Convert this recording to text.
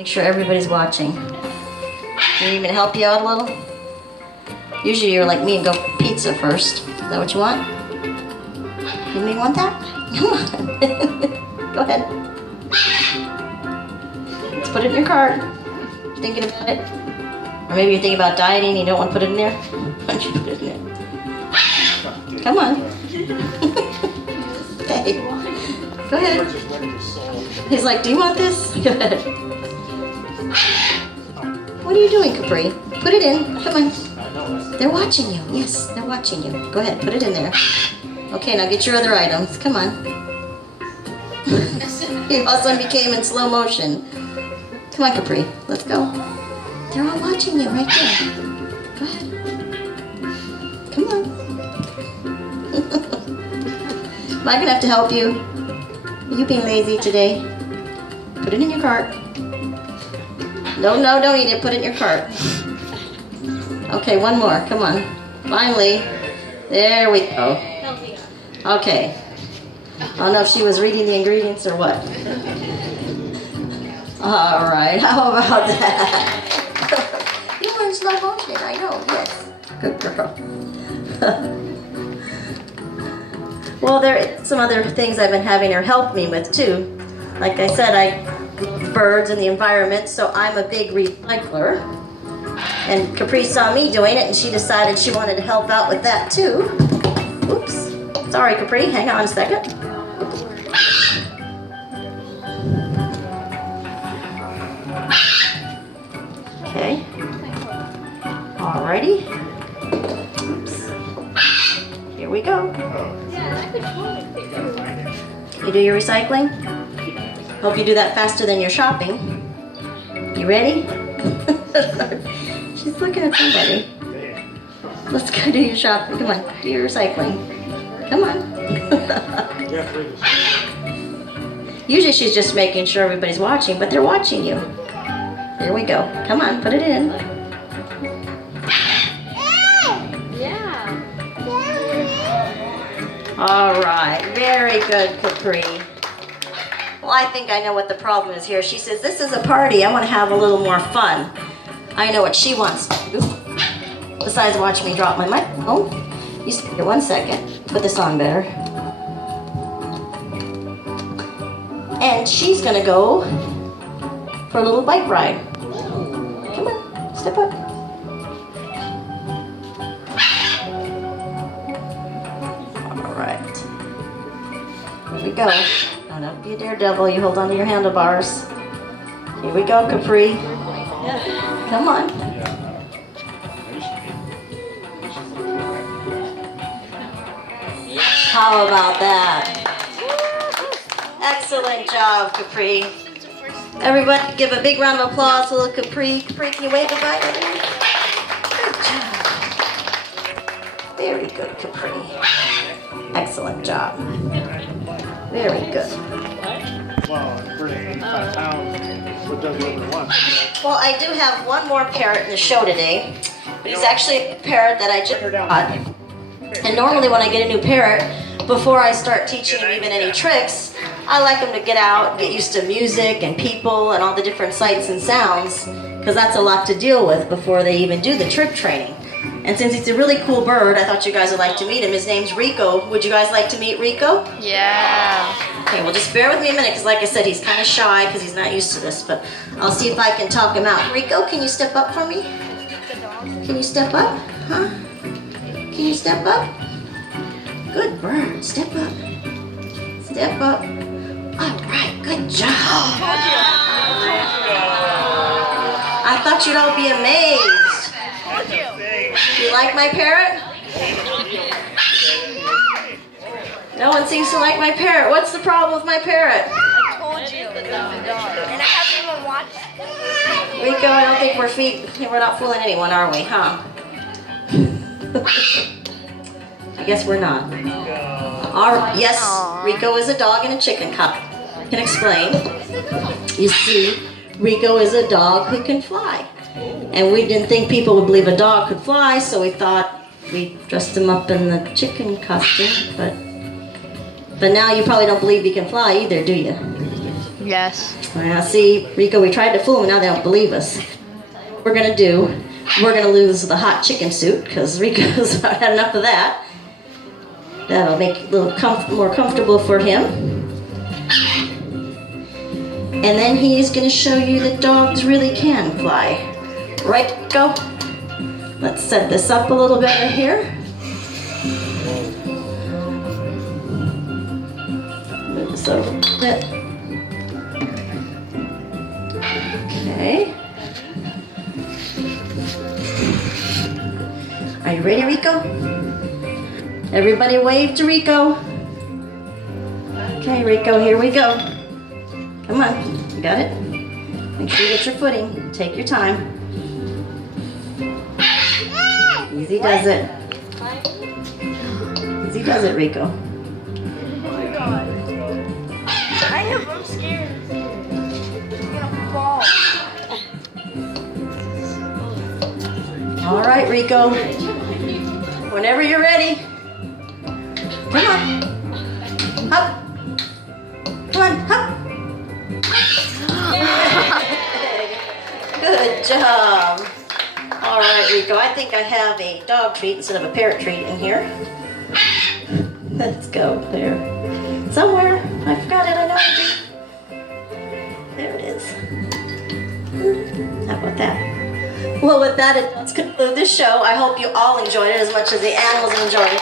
Make sure everybody's watching. Can you even help you out a little? Usually you're like me and go pizza first. Is that what you want? You may want that? Come on. Go ahead. Let's put it in your cart. You thinking about it? Or maybe you're thinking about dieting and you don't want to put it in there? Why don't you put it in there? Come on. Okay. Go ahead. He's like, do you want this? Go ahead. What are you doing, Capri? Put it in. Come on. They're watching you. Yes, they're watching you. Go ahead, put it in there. Okay, now get your other items. Come on. He also became in slow motion. Come on, Capri. Let's go. They're all watching you right there. Go ahead. Come on. Am I gonna have to help you? Are you being lazy today? Put it in your cart. No, don't eat it. Put it in your cart. Okay, one more. Come on. Finally. There we go. Okay. I don't know if she was reading the ingredients or what. All right. How about that? You were in slow motion. I know. Yes. Good girl. Well, there are some other things I've been having her help me with too. Like I said, birds and the environment, so I'm a big recycler. And Capri saw me doing it and she decided she wanted to help out with that too. Oops. Sorry, Capri. Hang on a second. Okay. Alrighty. Oops. Here we go. You do your recycling? Hope you do that faster than your shopping. You ready? She's looking at somebody. Let's go do your shopping. Come on, do your recycling. Come on. Usually she's just making sure everybody's watching, but they're watching you. Here we go. Come on, put it in. Yeah. All right, very good, Capri. Well, I think I know what the problem is here. She says, this is a party. I want to have a little more fun. I know what she wants to do. Besides watch me drop my microphone. You stay here 1 second. Put this on better. And she's going to go for a little bike ride. Come on, step up. All right. Here we go. Don't be a daredevil. You hold on to your handlebars. Here we go, Capri. Come on. How about that? Excellent job, Capri. Everybody give a big round of applause to little Capri. Capri, can you wave goodbye to everyone? Good job. Very good, Capri. Excellent job. Very good. Well, for 85 pounds, what does it want? Well, I do have one more parrot in the show today, but he's actually a parrot that I just got. And normally when I get a new parrot, before I start teaching him even any tricks, I like him to get out, get used to music and people and all the different sights and sounds, because that's a lot to deal with before they even do the trick training. And since he's a really cool bird, I thought you guys would like to meet him. His name's Rico. Would you guys like to meet Rico? Yeah. Okay, well just bear with me a minute, because like I said, he's kind of shy because he's not used to this, but I'll see if I can talk him out. Rico, can you step up for me? Can you step up? Huh? Can you step up? Good bird. Step up. Step up. All right, good job. I thought you'd all be amazed. You like my parrot? No one seems to like my parrot. What's the problem with my parrot? I told you. And I haven't even watched. Rico, I don't think we're not fooling anyone, are we, huh? I guess we're not. Yes, Rico is a dog and a chicken coop. I can explain. You see, Rico is a dog who can fly. And we didn't think people would believe a dog could fly, so we thought we dressed him up in the chicken costume. But now you probably don't believe he can fly either, do you? Yes. Now, see, Rico, we tried to fool them, now they don't believe us. What we're gonna do, we're gonna lose the hot chicken suit, because Rico's had enough of that. That'll make it a little more comfortable for him. And then he's gonna show you that dogs really can fly. Right, Rico? Let's set this up a little better here. Move this over a little bit. Okay. Are you ready, Rico? Everybody wave to Rico. Okay, Rico, here we go. Come on, you got it? Make sure you get your footing. Take your time. Easy does it. Easy does it, Rico. I'm scared. I'm gonna fall. All right, Rico. Whenever you're ready. Come on. Up. Come on, hop. Good job. All right, Rico. I think I have a dog treat instead of a parrot treat in here. Let's go there. Somewhere. I forgot it. I know. There it is. How about that? Well, with that, let's conclude this show. I hope you all enjoyed it as much as the animals enjoyed it.